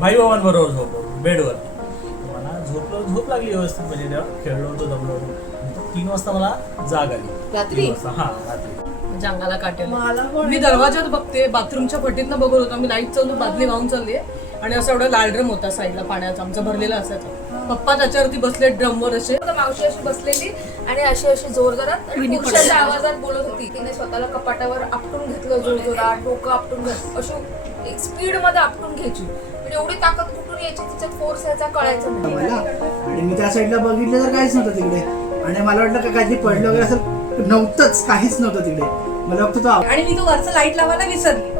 भाई बाबांबरोबर झोपलो बेडवर. मला झोप लागली व्यवस्थित, म्हणजे तेव्हा खेळलो होतो, दमलो होतो. 3 वाजता मला जाग आली. रात्री? हा रात्री. जंगाला काटेल. मी दरवाजात बघते, बाथरूमच्या फटीतनं बघत होतो. मी लाईट चालू, बादली वाहून चालली आणि असं एवढा लाल ड्रम होता साईडला पाण्याचा, आमचा भरलेला असायचा. पप्पा त्याच्यावरती बसले ड्रमवर असे. मावशी अशी बसलेली आणि अशी जोर जोरात पुरुषाच्या आवाजात बोलत होती. तिने स्वतःला कपाटावर आपटून घेतलं, जोर जोरात डोकं आपटून घेतलं, अशी एक स्पीड मध्ये आपटून घ्यायची. म्हणजे एवढी ताकद कुठून यायची, तिच्यात फोर्स यायचा कळायचं नाही मला. आणि मी त्या साईडला बघितलं तर काहीच नव्हतं तिकडे, आणि मला वाटलं का काहीतरी पडलं वगैरे, असं नव्हतंच, काहीच नव्हतं तिकडे. मला फक्त तो आणि मी तो वरचा लाईट लावायला विसरली,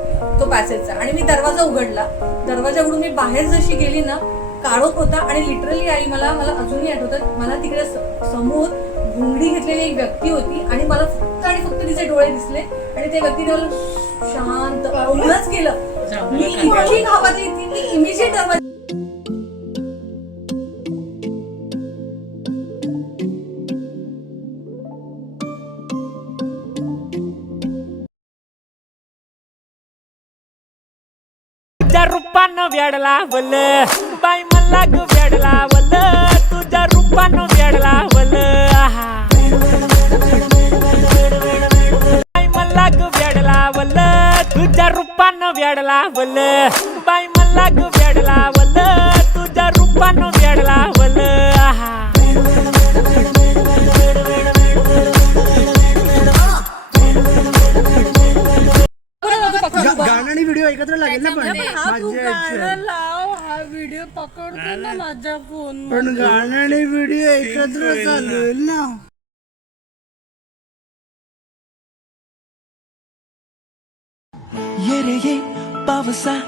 तो पॅसेजचा. आणि मी दरवाजा उघडला. दरवाजा उघडून मी बाहेर जशी गेली ना, काळोख होता. आणि लिटरली आई मला अजूनही आठवतं, मला तिकडे समोर घुंगडी घेतलेली एक व्यक्ती होती आणि मला फक्त आणि फक्त तिचे डोळे दिसले. आणि त्या व्यक्तीने मला शांत एवढंच केलं. मी इतकी घाबरली ती, मी इमिजिएट दरवाजा. तुझ्या रूपानं वेड लावल बाई मला ग वेड लावल, तुझ्या रूपानं वेड लावल बाई मला ग वेड लावल, तुझ्या रूपानं वेड लावल बाई मला ग वेड लावल, तुझ्या रूपानं वेड लावल. गाणं आणि व्हिडिओ एकत्र लागेल ना. पण हा व्हिडिओ पकडतो ना माझ्या फोन. पण गाणं आणि व्हिडिओ एकत्र चालू ना. ये रे ये पावसा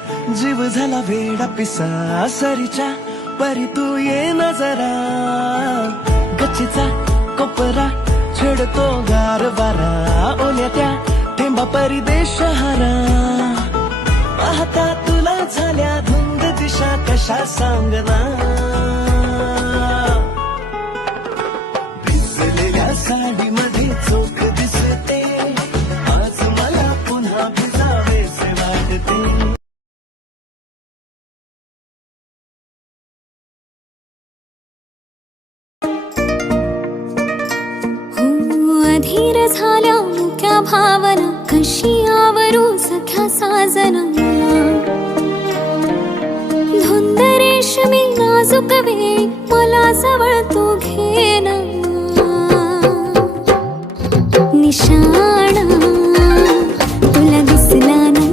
जीव झाला वेडा पिसा, सरीच्या परी तू ये नजरा, गच्चीचा कोपरा छेडतो गार वारा, ओल्या त्या थेंबा परिदेश हारा, पाहता तुला झाल्या धुंद दिशा कशा सांगना, भिजलेल्या साडीमध्ये चोख दिसते, आज मला पुन्हा भिजावेसे वाटते. अधीर झाल्या मुक्या भावना, कशी आवरू सख्या साजना, धुंद रेशमी नाजूक वेळी मला जवळ तू घेना, निशाणा तुला दिसला ना.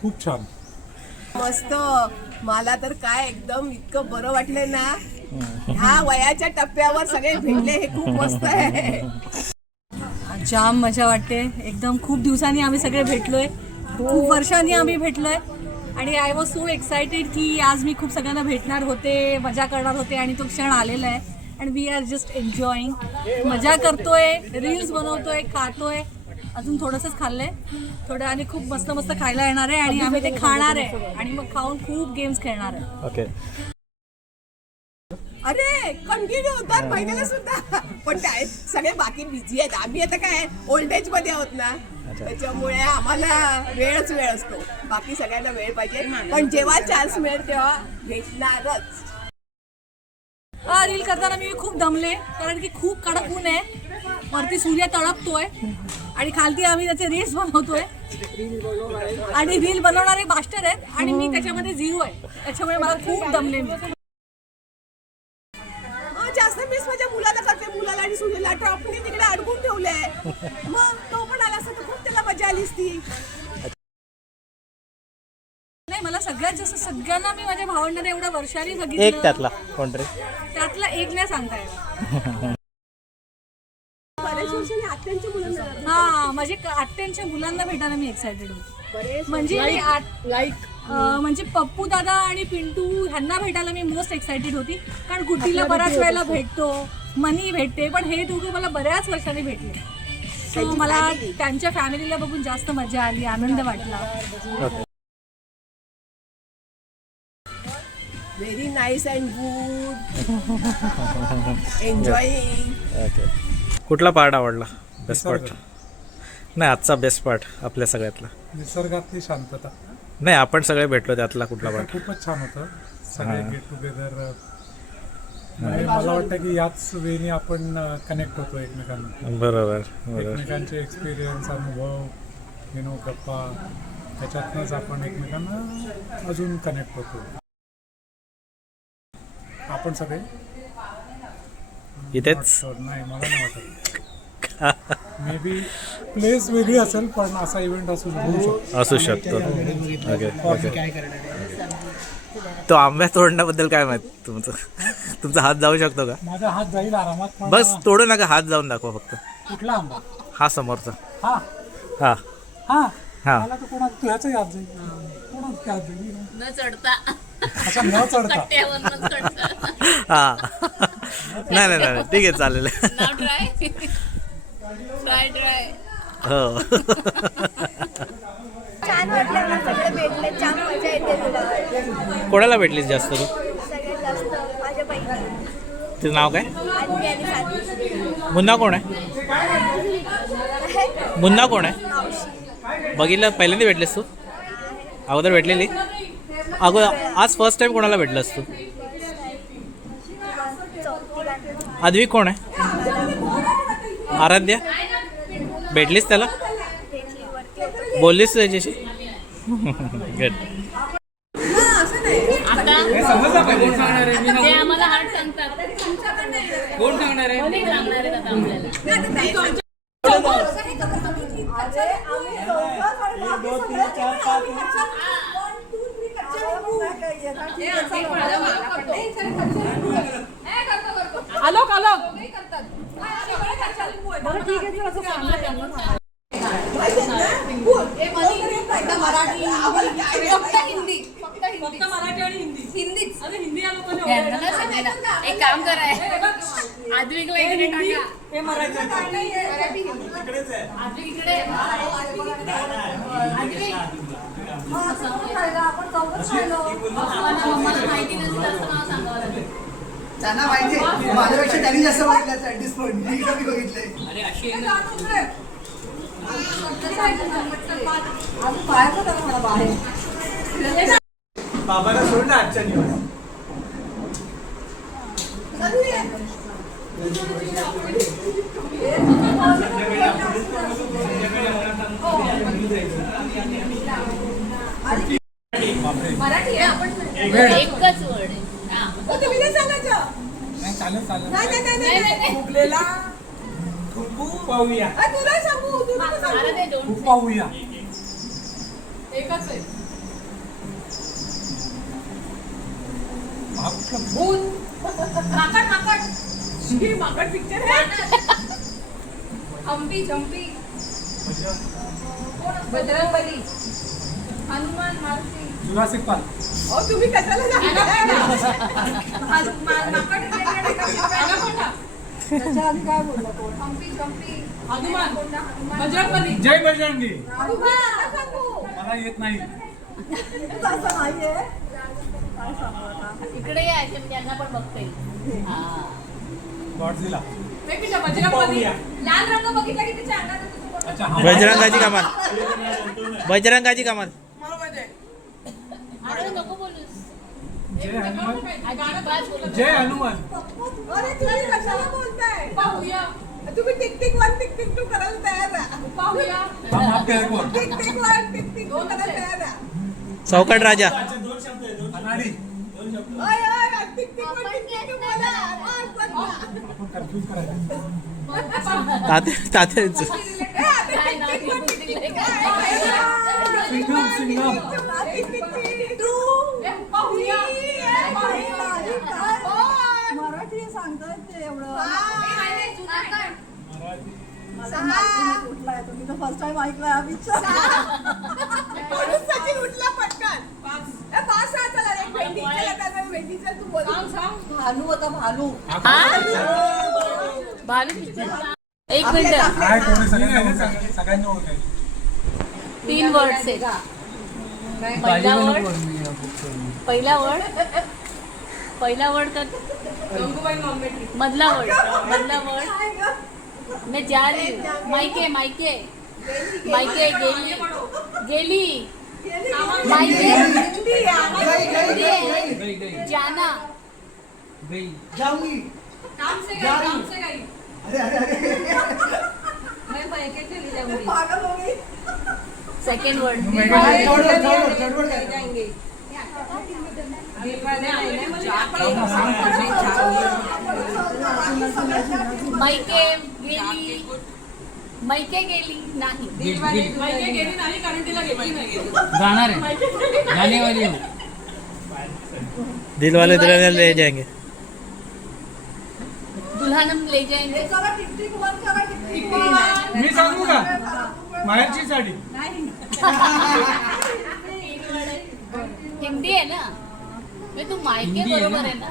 खूप छान, मस्त. मला तर काय एकदम इतकं बरं वाटलंय ना. ह्या वयाच्या टप्प्यावर सगळे भेटले, हे खूप मस्त आहे. जाम मजा वाटते एकदम. खूप दिवसांनी आम्ही सगळे भेटलोय, खूप वर्षांनी आम्ही भेटलोय. आणि आय वॉज सो एक्सायटेड की आज मी खूप सगळ्यांना भेटणार होते, मजा करणार होते, आणि तो क्षण आलेला आहे. And we are just enjoying, मजा करतोय, रील्स बनवतोय, खातोय. अजून थोडंसंच खाल्लंय, थोडं आणि खूप मस्त मस्त खायला येणार आहे. आणि आम्ही ते खाणार आहे आणि मग खाऊन खूप गेम्स खेळणार आहे. ओके. अरे कंटिन्यू होतात महिन्याला सुद्धा, पण काय सगळे बाकी बिझी आहेत. आम्ही आता काय ओल्ड एज मध्ये आहोत ना, त्याच्यामुळे आम्हाला वेळ असतो. बाकी सगळ्यांना वेळ पाहिजे, पण जेव्हा चान्स मिळेल तेव्हा भेटणारच. रील करताना मी खूप दमले, कारण की खूप कडक ऊन आहे. वरती सूर्य तळपतोय आणि खालती आम्ही त्याचे रील्स बनवतोय. आणि रील बनवणारे मास्टर आहेत आणि मी त्याच्यामध्ये झिरो आहे, त्याच्यामुळे मला खूप दमले मी. जास्त मिस माझ्या मुलाला करते, मुलाला आणि सूर्याला ट्रॉफीने तिकडे अडकून ठेवलंय. मग तो पण आला असता तर खूप त्याला मजा आली असती. नाही, मला सगळ्यात जास्त सगळ्यांना मी माझ्या भावंडांना एवढ्या वर्षांनी बघितलं. एक त्यातला कोणतरी, त्यातला एक नाही सांगता येणार. बऱ्याच वर्षांनी आत्यांच्या मुलांना, हा, माझे आत्यांच्या मुलांना भेटायला मी एक्सायटेड होते. म्हणजे म्हणजे पप्पू दादा आणि पिंटू ह्यांना भेटायला मी मोस्ट एक्सायटेड होती, कारण गुड्डीला बऱ्याच वेळेला भेटतो, मनी भेटते, पण हे दोघं मला बऱ्याच वर्षांनी भेटले. सो मला त्यांच्या फॅमिलीला बघून जास्त मजा आली, आनंद वाटला. Very nice and good enjoying. Okay. कुठला पार्ट आवडला? Best part? नाही, आजचा बेस्ट पार्ट आपल्या सगळ्यातला. निसर्गातली शांतता. नाही, आपण सगळे भेटलो त्यातला कुठला पार्ट? खूपच छान होतं. सगळे गेट टुगेदर. मला वाटतं की याच वेळी आपण कनेक्ट होतो एकमेकांना. बरोबर. एकमेकांचे एक्सपिरियन्स, अनुभव, गप्पा, त्याच्यातनंच आपण एकमेकांना अजून कनेक्ट होतो. आपण सगळे इथेच? नाही, मला नाही वाटत. मे बी प्लेस वेगळी असेल, पण असा इव्हेंट असू शकतो. Okay okay. तो आंब्या तोडण्याबद्दल काय माहित तुमचा हात जाऊ शकतो का? माझा हात जाईल आरामात. बस तोडू नका, हात जाऊन दाखवा फक्त. कुठला आंबा? हा समोरचा. हा हा हा हा. मला तर कोणा तुझ्याच याद जाईल. कोणाच याद जाईल न चढता अच्छा, न चढता. हा. नाही नाही नाही, ठीक आहे, चालेल. हो. छान वाटलं ना, सगळे भेटले, छान मजा येते तुला. कोणाला भेटलीस जास्त तू? सगळ्यात जास्त माझ्या बहिणी तुझं नाव काय? आणि आणि साथी. मुन्ना कोण आहे? मुन्ना कोण आहे? बघितलं, पहिल्यांदा भेटलीस तू? अगोदर भेटलेली? आज फर्स्ट टाइम कोणाला भेटलास तू? अद्विक कोण आहे? आराध्या? भेटलीस त्याला? बोललीस त्याच्याशी? गुड. आम्हाला हार्ट सांगतात. कोण सांगणार आहे? आलोक एक काम करा, आद्विकला इकडे टाका. आद्विक इकडे. माहिती नसतं नाव सांगावं लागेल. त्यांना माहिती आहे, माझ्यापेक्षा त्यांनी जास्त बघितलं ऍटलीस्ट, पण मी कमी बघितलंय. बाबाला सोड ना आजच्या दिवस. मराठी आहे आपण. एकच वर्ड आहे. तुम्ही नाही सांगायचं. नाही, चालेल चालेल. नाही. फुगलेला पाहूया. तुला सांगू, तुला सांगू. खूप पाहूया. एकच आहे. माकड पिक्चर आहे. हम्पी झम्पी, बजरंगबली, हनुमान, मारुती. Jurassic Park. तुम्ही कशाला काय बोलला कोण? हम्पी झम्पी, हनुमान, हनुमान, बजरंगबली. जय बजरंगी. मला येत नाही. इकडे यायचं त्यांना पण बघता येईल. गॉडझिला. बजरंगबली. लाल रंग बघितला की त्याच्या अंगात येतो. अच्छा, हा. बजरंगाची कमाल. बजरंगाची कमाल. अरे नको बोलूस. जय हनुमान. अजिबात बोलू नको. जय हनुमान. अरे तुम्ही कशाला बोलताय? पाहूया. तुम्ही टिक टिक 1 टिक टिक 2 करायला तयार राहा. पाहूया. हम आपके हैं कौन? टिक टिक 1 टिक टिक 2 करायला तयार राहा. चौकट राजा. अनाडी. ओय ओय टिक टिक 1 टिक टिक 2 बोला. आपण कन्फ्यूज करायचं. तात्याच. काय नाव घेतलं काय? सिंगम सिंगम. मराठी सांगताय ते एवढं. तुम्ही तर फर्स्ट टाइम ऐकलाय हा पिक्चर. सचिन उठला पटकन. 5 चला एक भेंडीचा तू बोल. भानू होता भानू. भालू पिक्चर. एक मिनिट. काय कोणी सगळ्यांनी ओळखायचं. 3 वर्ड्स आहेत. पहिला वर्ड पहिला वर्ड का मधला वर्ड मैं जा रही हूँ मायके मायके मायके गेली गेली मायके जाना जाऊंगी जा रही हूँ. अरे अरे अरे पागल हो गई. सेकंड वर्ड चढवड काय? मायके गेली नाही जाणार आहे जानेवारी दिल वाले दुल्हनिया ले जाएंगे. दुल्हनम ले जाएंगे मी सांगू का माहेरची साडी हिंदी आहे ना मी तू मायके बरोबर आहे ना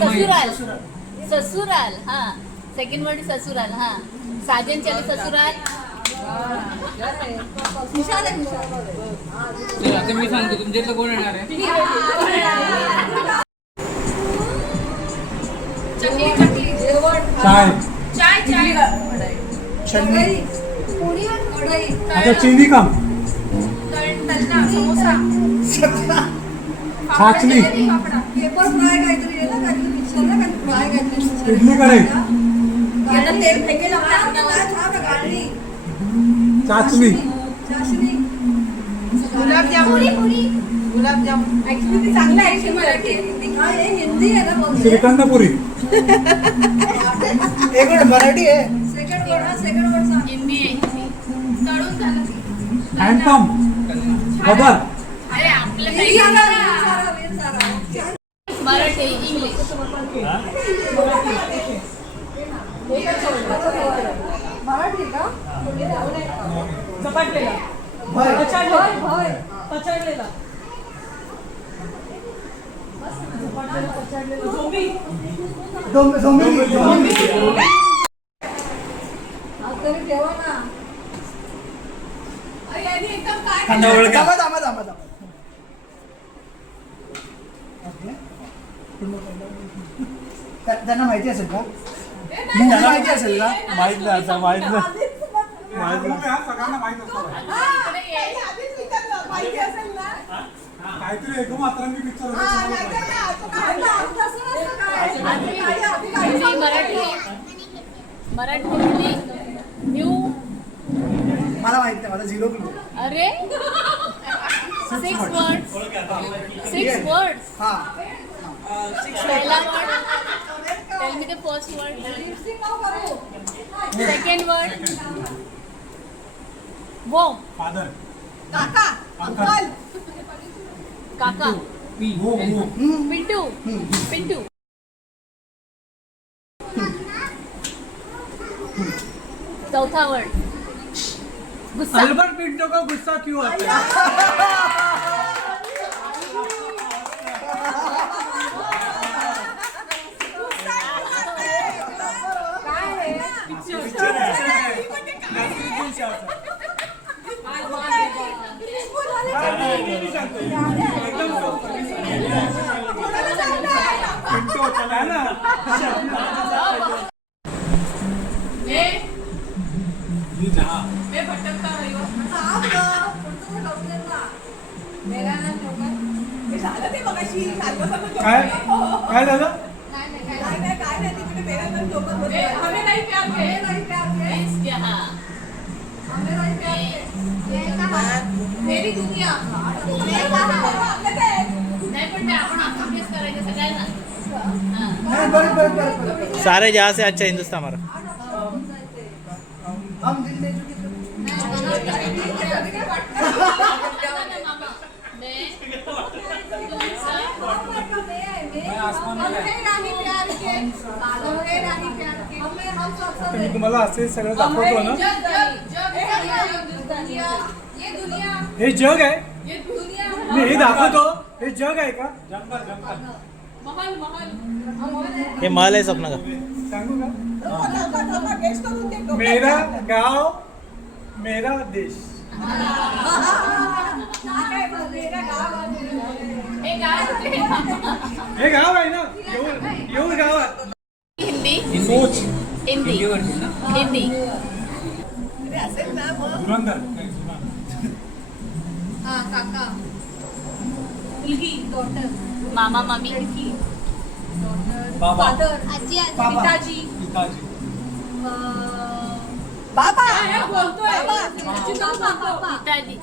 ससुराल ससुराल हा सेकंड वर्ड ससुराल हा साजन चले ससुराल आता मी सांगतो तुमच्यातलं कोण येणार आहे चाय छन्नी आता चिनी काम छाचणी पेपर फ्राय काहीतरी आहे ना काहीतरी मिक्सरला काहीतरी फ्राय काहीतरी इडली कढई तेल फेकेल गाडी चाचणी गुलाबजामुन ऍक्च्युली ती चांगलं आहे की मराठी हा हे हिंदी आहे ना मग श्रीखंडपुरी एक मिनिट मराठी आहे. सेकंड वर्ड सांग हिंदी आहे हिंदी तळून झालं ते. हँडपंप गदर अरे आपलं वीर काही सारा. मराठी इंग्लिश मराठी का झोंबी तरी ठेवा ना थांबा. त्यांना माहिती असेल का? त्यांना माहिती असेल का? माहित नाही आता माहित नाही. सगळ्यांना माहित असतं माहिती असेल ना काहीतरी एक मात्र मी पिक्चर मराठी मराठी हिंदी न्यू मला माहित नाही, मला 0 किलो. अरे 6 वर्ड्स 6 वर्ड्स हा पहला word tell me the first word second word वो फादर काका अंकल काका हो पिंटू पिंटू चौथा वर्ड गुस्सा अल्बर्ट पिंटो का गुस्सा क्यों आता है पिंटो चला है ना झालं ते मगाशी काय काय झालं काय नाही तिकडे मेरा नाम जोकर होते हमें नहीं प्यार के हाँ हमें नहीं प्यार के मेरी दुनिया नाही पण ते आपण अभ्यास करायचं सगळ्यांना हां बरं. सारे जहाँ से अच्छा हिंदुस्तान हमारा. हम दिल दे चुके थे. मी तुम्हाला असे सगळं दाखवतो ना हे जग आहे मी हे दाखवतो हे जग आहे का हे महल आहे स्वप्न का. सांगू का मेरा गाव मेरा देश हे गाव आहे ना येऊर गावात हिंदी सोच हिंदी हिंदी असेल ना मग धुरंधर हा काका मुलगी मामा मामी बाबा आजी आजी बाबा. पिताजी पिताजी बाबा बोलतोय पिताजी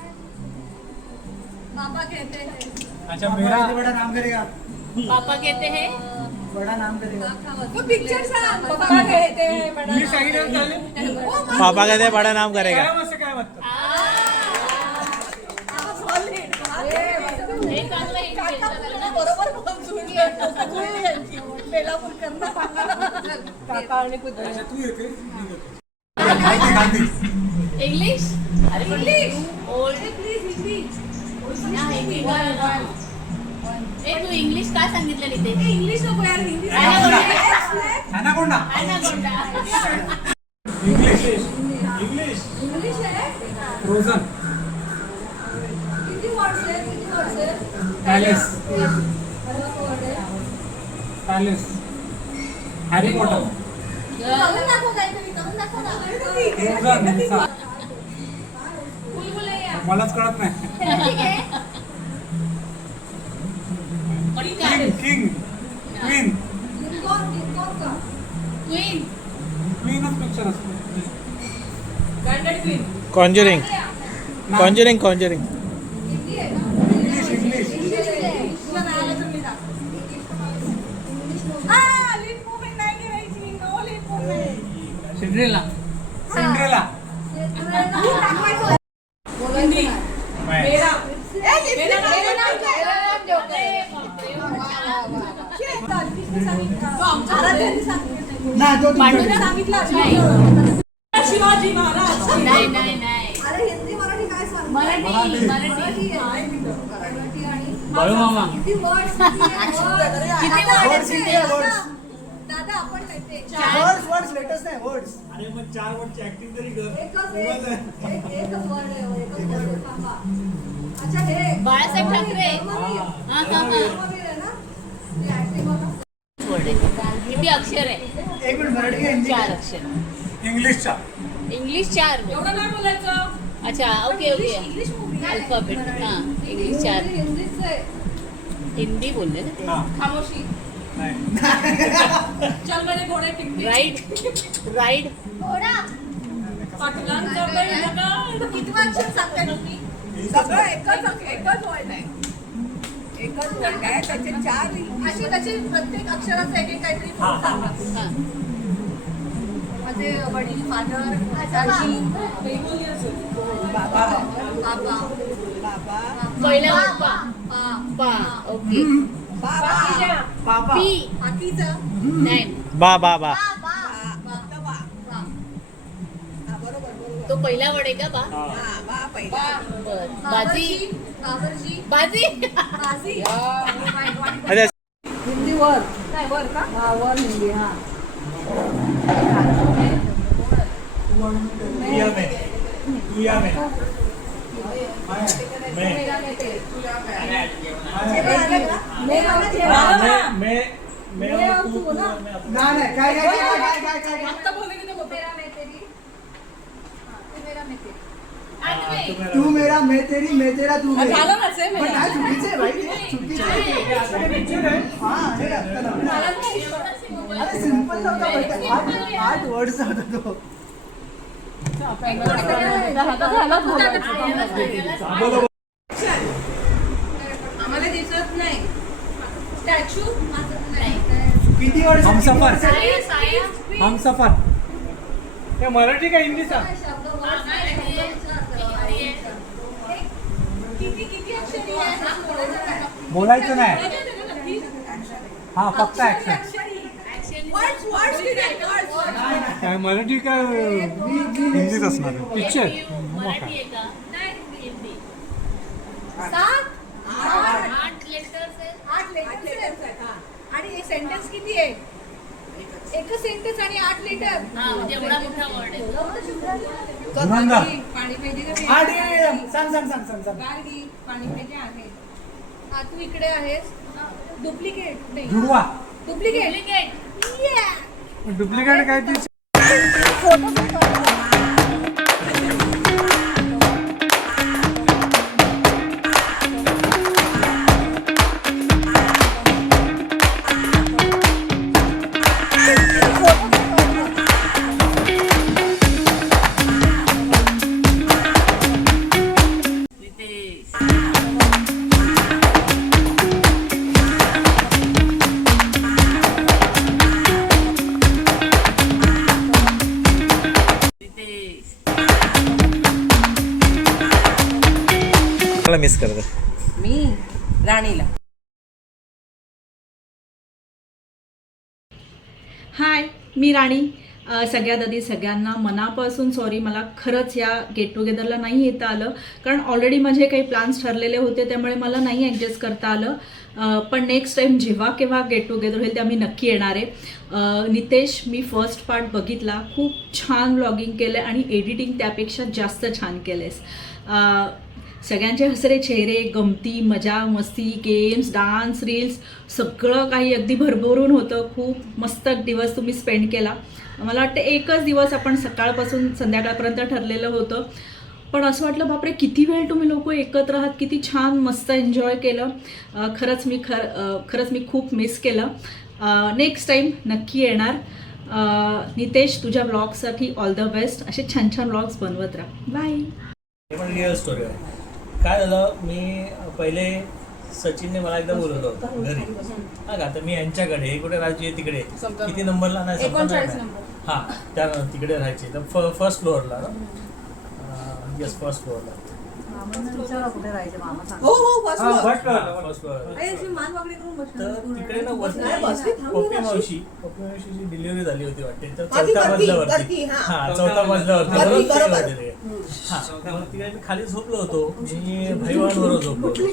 पापा कहते हैं अच्छा पापा मेरा इतने बड़ा नाम करेगा पापा कहते हैं बड़ा नाम करेगा तो पिक्चर सांग बाबा कहते हैं बडा इंग्लिश सांगितलं चालेल पापा कहते बड़ा नाम करेगा काय मस्त काय वाटतं बरोबर काका आणि कुत्रे अच्छा तू येते इंग्लिश अरे इंग्लिश ओल्ड प्लीज हिंदी ए तू इंग्लिश का सांगितलेली ते इंग्लिश नको यार Hindi anaconda English English English आहे फ्रोझन किती वर्ड्स आहे पॅलेस पॅलेस हॅरी पॉटर करून दाखव काहीतरी करून दाखव ना फ्रोझन बुलबुलैया मलाच कळत नाही किंग किंग क्वीन क्वीन क्वीनच पिक्चर असतो conjuring conjuring conjuring English English Cinderella Cinderella नाही तो शिवाजी महाराज नाही नाही नाही अरे हिंदी मराठी काय सांग मराठी मराठी बाळूमामा किती वर्ड्स दादा आपण वर्ड्स वर्ड्स लेटेस्ट नाही वर्ड्स अरे मग 4 वर्डची ऍक्टिंग तरी कर. एकच वर्ड आहे एकच वर्ड थांबा अच्छा हे बाळासाहेब ठाकरे हा हा हिंदी अक्षर आहे एक मिनिट मराठी का हिंदी 4 अक्षर इंग्लिशचा इंग्लिश 4 एवढं नाही बोलायचं अच्छा ओके ओके अल्फाबेट हां इंग्लिश 4 हिंदीच आहे हिंदी बोलले ना ते हा खामोशी नाही चल मेरे घोड़े टिक राईट राईड घोडा पाटलांचा बैल लगा किती अक्षर सांगताय तुम्ही सगळं एकच वर्ड आहे एकच वर्ड आहे त्याचे 4 अशी त्याची प्रत्येक अक्षराचं एक एक काहीतरी सांगा हां माझे वडील फादर आजी बाबा बाबा बाबा पहिला वड पा पा पा ओके बाबा पापा पी बाकीचं नाही बा बा बा बरोबर तो पहिला वड आहे का बा बा पहिला बर बाजी बाबरजी बाजी बाजी अच्छा हिंदी वर नाही वर का हा वर हिंदी हा तू या में मैं और तू और मैं अपना. नाही काय काय काय काय काय काय आता बोलेगी तो मेरा मैं तेरी तू मेरा मैं तेरी तू मेरा मैं तेरी मैं तेरा तू मेरा झालं ना सेम पण काय चुकीचं आहे भाई हे चुकीचं आहे हा हे आता नवीन आहे. अरे सिंपल नव्हता 8 वर्ड्स होता तो आम्हाला दिसत नाही स्टॅच्यू किती वर्ड्स हमसफर साया साया हमसफर हे मराठी का हिंदीचा किती किती अक्षरी आहे बोलायचं नाही हा फक्त ऍक्शन काय मराठी का हिंदीच असणार पिक्चर मराठी आहे का नाही हिंदी 7 8 लेटर्स आहेत 8 लेटर्स आणि एक सेंटेन्स किती आहे एकच सेंटेन्स आणि 8 लिटर धुरंधर. पाणी पाहिजे का हा, ठीक आहे. सांग. गार्गी पाणी पाहिजे आहे. हा तू इकडे आहेस. डुप्लिकेट नाही जुडवा. डुप्लिकेट डुप्लिकेट काय ती मला मिस करत मी राणीला. हाय, मी राणी. सगळ्यात आधी सगळ्यांना मनापासून सॉरी, मला खरंच या गेट टुगेदरला नाही येता आलं, कारण ऑलरेडी माझे काही प्लॅन्स ठरलेले होते, त्यामुळे मला नाही ॲडजस्ट करता आलं. पण नेक्स्ट टाईम जेव्हा केव्हा गेट टुगेदर होईल तेव्हा मी नक्की येणार आहे. नितेश, मी फर्स्ट पार्ट बघितला, खूप छान व्लॉगिंग केलं आहे आणि एडिटिंग त्यापेक्षा जास्त छान केलं आहेस. सगळ्यांचे हसरे चेहरे, गमती, मजा मस्ती, गेम्स, डान्स, रील्स, सगळं काही अगदी भरभरून होतं. खूप मस्त दिवस तुम्ही स्पेंड केला. मला वाटतं एकच दिवस आपण सकाळपासून संध्याकाळपर्यंत ठरलेलं होतं, पण असं वाटलं बापरे किती वेळ तुम्ही लोक एकत्र आहात, किती छान मस्त एन्जॉय केलं. खरंच मी खूप मिस केलं. नेक्स्ट टाईम नक्की येणार. नितेश, तुझ्या ब्लॉगसाठी ऑल द बेस्ट. असे छान छान ब्लॉग्स बनवत राहा. बाय. हे पण रिअल स्टोरी आहे. काय झालं, मी पहिले सचिनने मला एकदा बोलवलं होतं घरी. हा का, तर मी यांच्याकडे, हे कुठे राहायचे तिकडे, किती नंबरला नाही 39 नंबर. हां, त्या तिकडे राहायचे. तर फर्स्ट फ्लोअरला ना, येस फर्स्ट फ्लोअरला. हो फर्स्ट फ्लोअर. First floor. तर तिकडे ना वरती पप्पी मावशीची डिलिव्हरी झाली होती वाटते. तर चौथ्या मजल्यावरती, हा चौथ्या मजल्यावरती हा, मग तिकडे मी खाली झोपलो होतो. मी भाईवांबरोबर झोपलो होतो.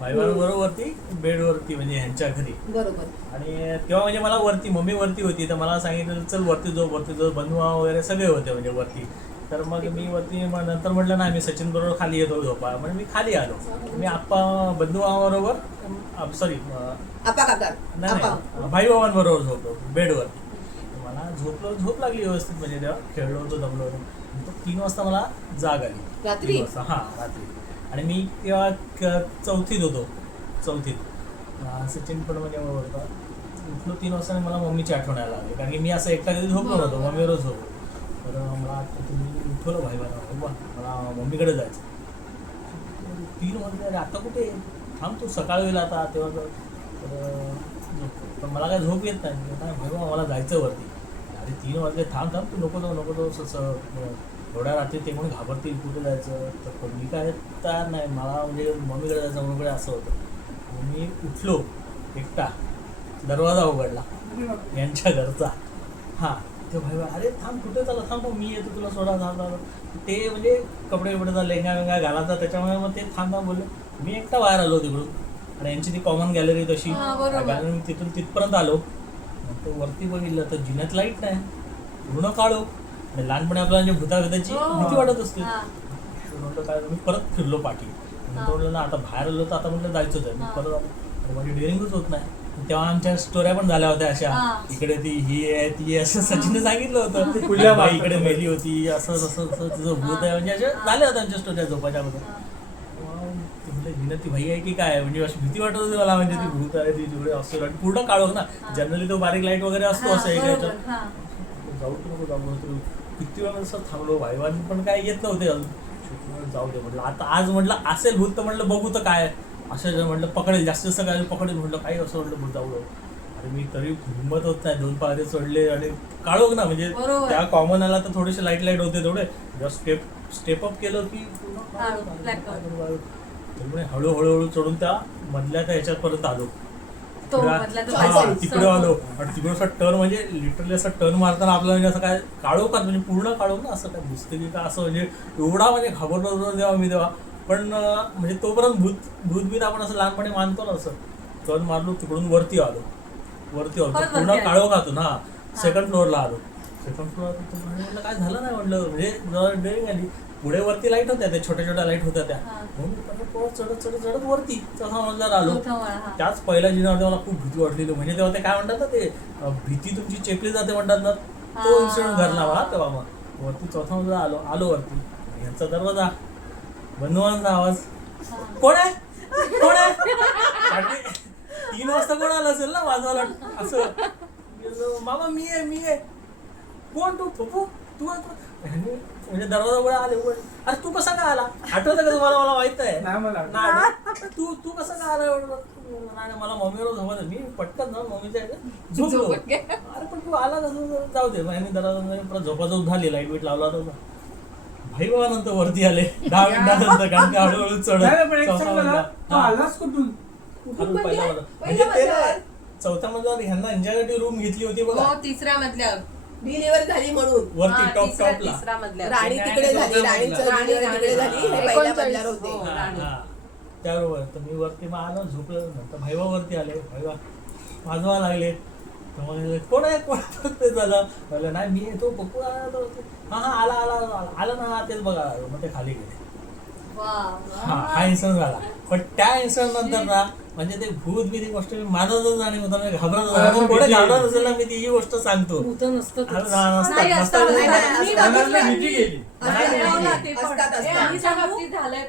भाईवांबरोबर वरती बेडवरती, म्हणजे ह्यांच्या घरी. बरोबर. आणि तेव्हा म्हणजे मला वरती, मम्मी वरती होती, तर मला सांगितलं चल वरती जो बंधुआ वगैरे सगळे होते म्हणजे वरती. तर मग मी वरती नंतर म्हटलं नाही, मी सचिन बरोबर खाली येतो झोपा. म्हणजे मी खाली आलो. मी आप्पा बंधुआबरोबर सॉरी नाही भाईबाबांबरोबर झोपलो बेडवर. मला झोप लागली व्यवस्थित, म्हणजे तेव्हा खेळलो होतो, दमलो होतो. 3 वाजता मला जाग आली. रात्री? 3 वाजता, हां रात्री. आणि मी तेव्हा चौथीत होतो. सचिन पण म्हणजे होता. उठलो 3 वाजता, मला मम्मीची आठवण यायला लागली, कारण की मी असं एकटा कधी झोपलो नव्हतो, मम्मीवरच झोपलो. तर मला तुम्ही उठवलं भाईबाला, बाबा मला मम्मीकडे जायचं. 3 वाजले, अरे आता कुठे थांब, तू सकाळ होईल आता. तेव्हा तर मला काय झोप येत नाही. भाई मला जायचं वरती. अरे 3 वाजले, थांब तू नको जाऊ थोड्या रात्री ते म्हणून घाबरतील, कुठे जायचं. तर मी काय तयार नाही, मला म्हणजे मम्मीकडे जायचं, मम्मीकडे असं होतं. मी उठलो एकटा, दरवाजा उघडला यांच्या घरचा. हां, ते भाई अरे थांब, कुठे चालला, थांब मी येतो तुला सोडा. ते म्हणजे कपडे बिपडेचा लेंगा वेंगा घालायचा, त्याच्यामुळे मग ते थांबा बोलले. मी एकटा बाहेर आलो तिकडून. आणि यांची ती कॉमन गॅलरी तशी गॅलरी, मी तिथून तिथपर्यंत आलो. तर वरती बघितलं तर जिन्यात लाईट नाही, पूर्ण काळो. लहानपणी आपल्याला म्हणजे भूताची भीती वाटत असते. म्हटलं काय, मी परत फिरलो पाठी. नंतर म्हटलं ना आता बाहेर आलो, तर आता म्हटलं जायचंच आहे. मी परत आलो, माझी डेअरिंगच होत नाही. तेव्हा आमच्या स्टोऱ्या पण झाल्या होत्या अशा, इकडे ती ही आहे ती, असं सचिनने सांगितलं होतं. पुढल्या बाई इकडे मेली होती, असं तसं तिचं भूत आहे, म्हणजे अशा झाल्या होत्या आमच्या स्टोऱ्या झोपाच्या अगोदर. म्हणजे ती भाई आहे की काय, म्हणजे अशी भीती वाटत होती मला, म्हणजे ती भूत आहे ती तिकडे असतो. आणि पूर्ण काळोख ना, जनरली तो बारीक लाईट वगैरे असतो असं एक याच्यात. जाऊ नको किती वेळा असं थांबलो. भाईवान पण काय येत नव्हते अजून. जाऊ दे म्हटलं, आता आज म्हटलं असेल भूत, तर म्हटलं बघू तर काय असं म्हटलं, पकडेल जास्त काय पकडेल म्हटलं, काही असं म्हटलं भूत जाऊ. आणि मी तरी हिंमत होत नाही, 2 पायरे चढले. आणि काळोख ना, म्हणजे त्या कॉमन आला तर थोडेसे लाईट होते तेवढे. जस्ट स्टेप अप केलं की हळूहळू चढून त्या मधल्या त्या ह्याच्यात परत आलो. तिकडे आलो. आणि तिकडे असा टर्न, म्हणजे लिटरली असा टर्न मारताना आपलं म्हणजे असं काय काळोखात, म्हणजे पूर्ण काळोख ना, असं काय दिसते की का असं, म्हणजे एवढा म्हणजे घाबरलो होतो मी तेव्हा. पण म्हणजे तोपर्यंत भूत आपण असं लहानपणी मानतो ना, असं टर्न मारलो, तिकडून वरती आलो. वरती होतो परत पूर्ण वरती आलो. काळो खातो ना. सेकंड फ्लोअरला आलो. सेकंड फ्लोअर म्हटलं काय झालं नाही म्हटलं, म्हणजे जरा ड्रेन आली. पुढे वरती लाईट होत्या, त्या छोट्या छोट्या लाईट होत्या त्या. म्हणून परत चढत चढत चढत वरती चौथा मजल्यावर आलो. त्याच पहिल्या जिन्यावरती मला खूप भीती वाटलेली. म्हणजे तेव्हा ते काय म्हणतात ना, ते भीती तुमची चेपली जाते म्हणतात ना, तो इन्सिडेंट घडला मला तेव्हा. मग वरती चौथा मजला आलो वरती. यांचा दरवाजा बंधुमानाचा आवाज, कोण आहे कोण आहे. 3 वाजता कोण आलं असेल ना वाजवायला. असं गेलो, मामा मी आहे. कोण तू पप्पू तू म्हणजे दरवाजा उघडा आले. अरे तू कसा काय आला, आठवतं का तुम्हाला, मला माहित आहे नाही मला नाही. तू कसा काय आला एवढं. नाही मला मम्मीवर झोपत, मी पटकन जाऊन मम्मीच्या झोपलो. अरे पण तू आला कसं, जाऊ दे. यांनी दरवाजा परत झोपाझोप झाली, लाईट बीट लावला होता. भाई बाबा नंतर वरती आले 10 मिनिटानंतर, कारण की हळूहळू नाही, पण एक चढत सांग मला, तू आलास कुठून? पहिला म्हणजे ते चौथ्या मजल्यावर ह्यांना एन्जॉयसाठी रूम घेतली होती बघा, 3ऱ्या मजल्यावर डिलिव्हरी झाली म्हणून. वरती टॉपला. राणी तिकडे झाली, राणीचं डिलिव्हरी तिकडे झाली, हे पहिल्या मजल्यावर होते. त्याबरोबर तर मी वरती मग आलो, झोपलो. नंतर भाईबा वरती आले, भाईबा वाजवा लागले. तर मग कोण आहे ते झालं. म्हणलं नाही मी येतो, पप्पू हा आला ना, तेच बघा. मग ते खाली गेले. हा इन्सिडेंट झाला. पण त्या इन्सिडेंट नंतर ना, म्हणजे ते भूत बिरी गोष्ट मी मानतच आणि घाबरत होतो. कोणी घाबरत असेल ना, मी ती ही गोष्ट सांगतो.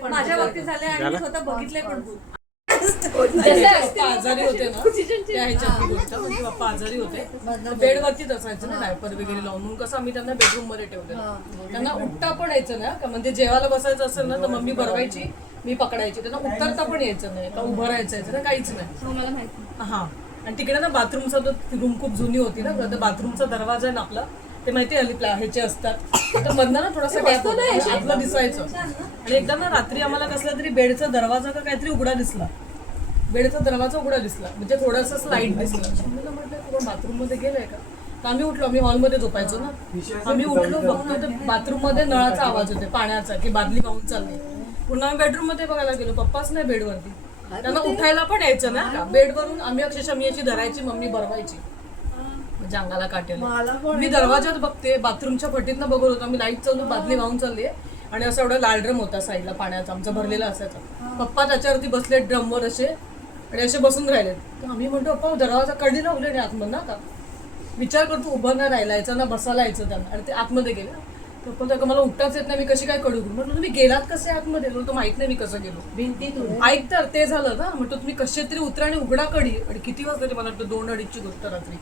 माझ्या बाबतीत झालंय आणि मी स्वतः बघितलंय पण भूत. पप्पा आजारी होते ना, त्या ह्याच्यातली गोष्ट म्हणजे पप्पा आजारी होते, बेडवरतीच असायचं ना डायपर वगैरे लावून. म्हणून कसं आम्ही त्यांना बेडरूम मध्ये ठेवलं. त्यांना उठता पण यायचं ना, का म्हणजे जेवायला बसायचं असेल ना तर मम्मी बरवायची, मी पकडायची. त्यांना उतरता पण यायचं नाही, का उभं राहायचं ना, काहीच नाही. हा आणि तिकडे ना बाथरूमचा रूम खूप जुनी होती ना, तर बाथरूमचा दरवाजा आहे ना आपला, ते माहिती आहे ह्याचे असतात, तर मधनं ना थोडासा गॅप आतला दिसायचं. आणि एकदा ना रात्री आम्हाला कसला तरी बेडचा दरवाजा का काहीतरी उघडा दिसला, बेडचा दरवाजा उघडा दिसला, म्हणजे थोडासा स्लाईड दिसला. मला म्हटलं तुला बाथरूम मध्ये गेलाय का. तर आम्ही उठलो, आम्ही हॉलमध्ये झोपायचो ना, आम्ही उठलो बघतो तर बाथरूम मध्ये नळाचा आवाज होते पाण्याचा, की बादली वाहून चालली. पुन्हा आम्ही बेडरूम मध्ये बघायला गेलो, पप्पाच नाही बेडवरती. त्यांना उठायला पण यायचं ना का, बेडवरून आम्ही अक्षरशः मी याची धरायची, मम्मी बरवायची, म्हणजे अंगाला काटेल. मी दरवाजात बघते, बाथरूमच्या फटीतनं बघत होतो, आम्ही लाईट चालू, बादली वाहून चालली आणि असा एवढा लाल ड्रम होता साईडला पाण्याचा आमचा भरलेला असायचा. पप्पा त्याच्यावरती बसले ड्रमवर असे आणि असे बसून राहिले. तर आम्ही म्हणतो पप्पा दरवाजा कडी लावले नाही आतमध्ये ना का. विचार करतो उभं नाही राहिला यायचं ना, बसायला यायचं त्यांना. आणि ते आतमध्ये गेले. पप्पा तर मला उठताच येत नाही, मी कशी काय कडू. म्हटलं तुम्ही गेलात कसे आतमध्ये, तो माहित नाही मी कसं गेलो भिंतीतून. ऐक तर ते झालं ना, म्हणतो तुम्ही कसे तरी उतरा आणि उघडा कडी. आणि किती वाजता मला वाटतं 2-2:30ची गोष्ट रात्री.